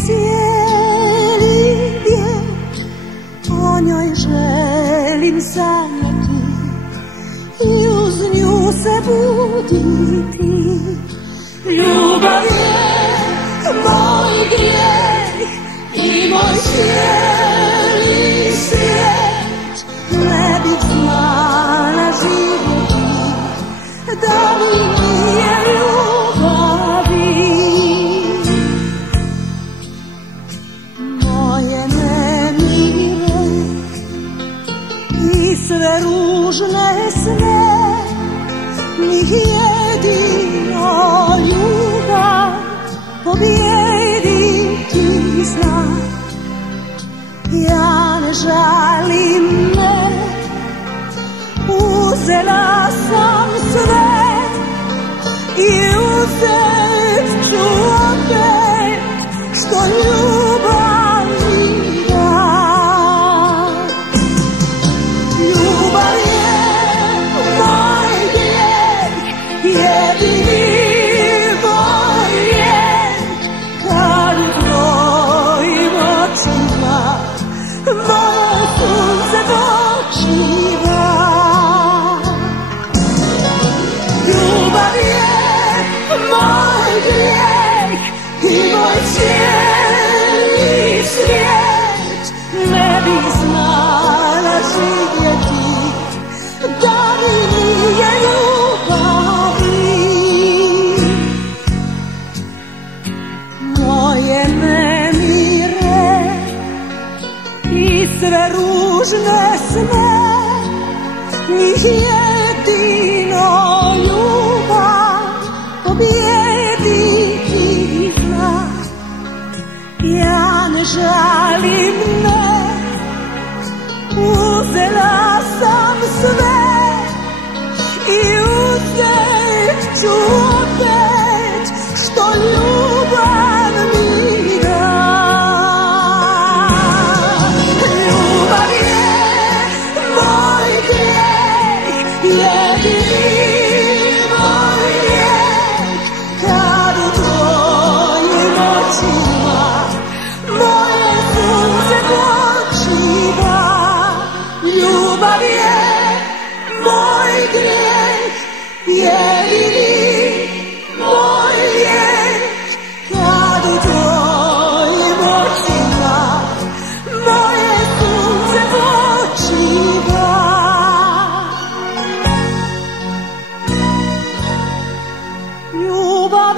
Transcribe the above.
cijeli vijek, o njoj želim sanjati i uz nju se buditi. Ljubav je moj grijeh i moj cijeli svijet, ne bih znala živjeti da mi nije ljubavi. Moje nemire i sve ružne sne, mi jedino ljubav pobijediti zna. Ja ne žalim me, uzela sam sve i uzet ću opet što ljubav mi da. Ljubav je moj grijeh, jedini moj lijek, kad u tvojim očima moje sunce počiva. Ljubav je moj grijeh i moj cijeli svijet, ne bih znala živjeti da mi nije ljubavi. Moje nemire i sve ružne sne, njih jedino ljubav pobijediti zna. Ja ne žalim me, uzela sam sve i uzet ću opet što ljubav mi da. Ljubav je moj grijeh, jedini moj lijek, kad u tvojim očima moje sunce počiva. Ljubav je moj grijeh, jedini moj lijek, kad u tvojim očima moje sunce počiva. Ljubav